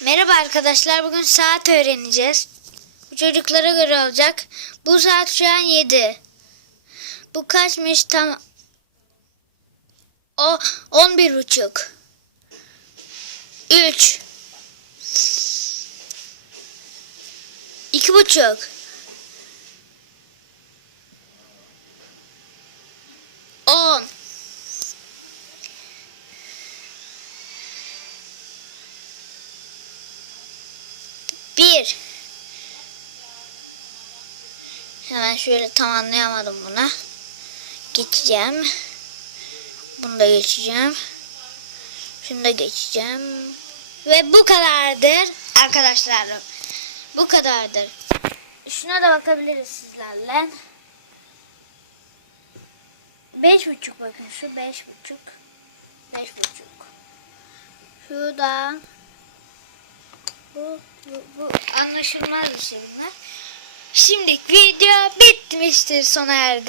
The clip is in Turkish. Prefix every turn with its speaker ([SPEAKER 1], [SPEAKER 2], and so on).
[SPEAKER 1] Merhaba arkadaşlar. Bugün saat öğreneceğiz. Bu çocuklara göre olacak. Bu saat şu an 7. Bu kaçmış tam o 11 buçuk. 3 2 buçuk. Bir. Hemen şöyle tamamlayamadım bunu. Geçeceğim. Bunu da geçeceğim. Şunu da geçeceğim. Ve bu kadardır arkadaşlar. Bu kadardır. Şuna da bakabiliriz sizlerle. Beş buçuk bakın şu beş buçuk. Beş buçuk. Şu da bu, bu, bu anlaşılmaz bir şey bunlar. Şimdilik video bitmiştir sona erdi.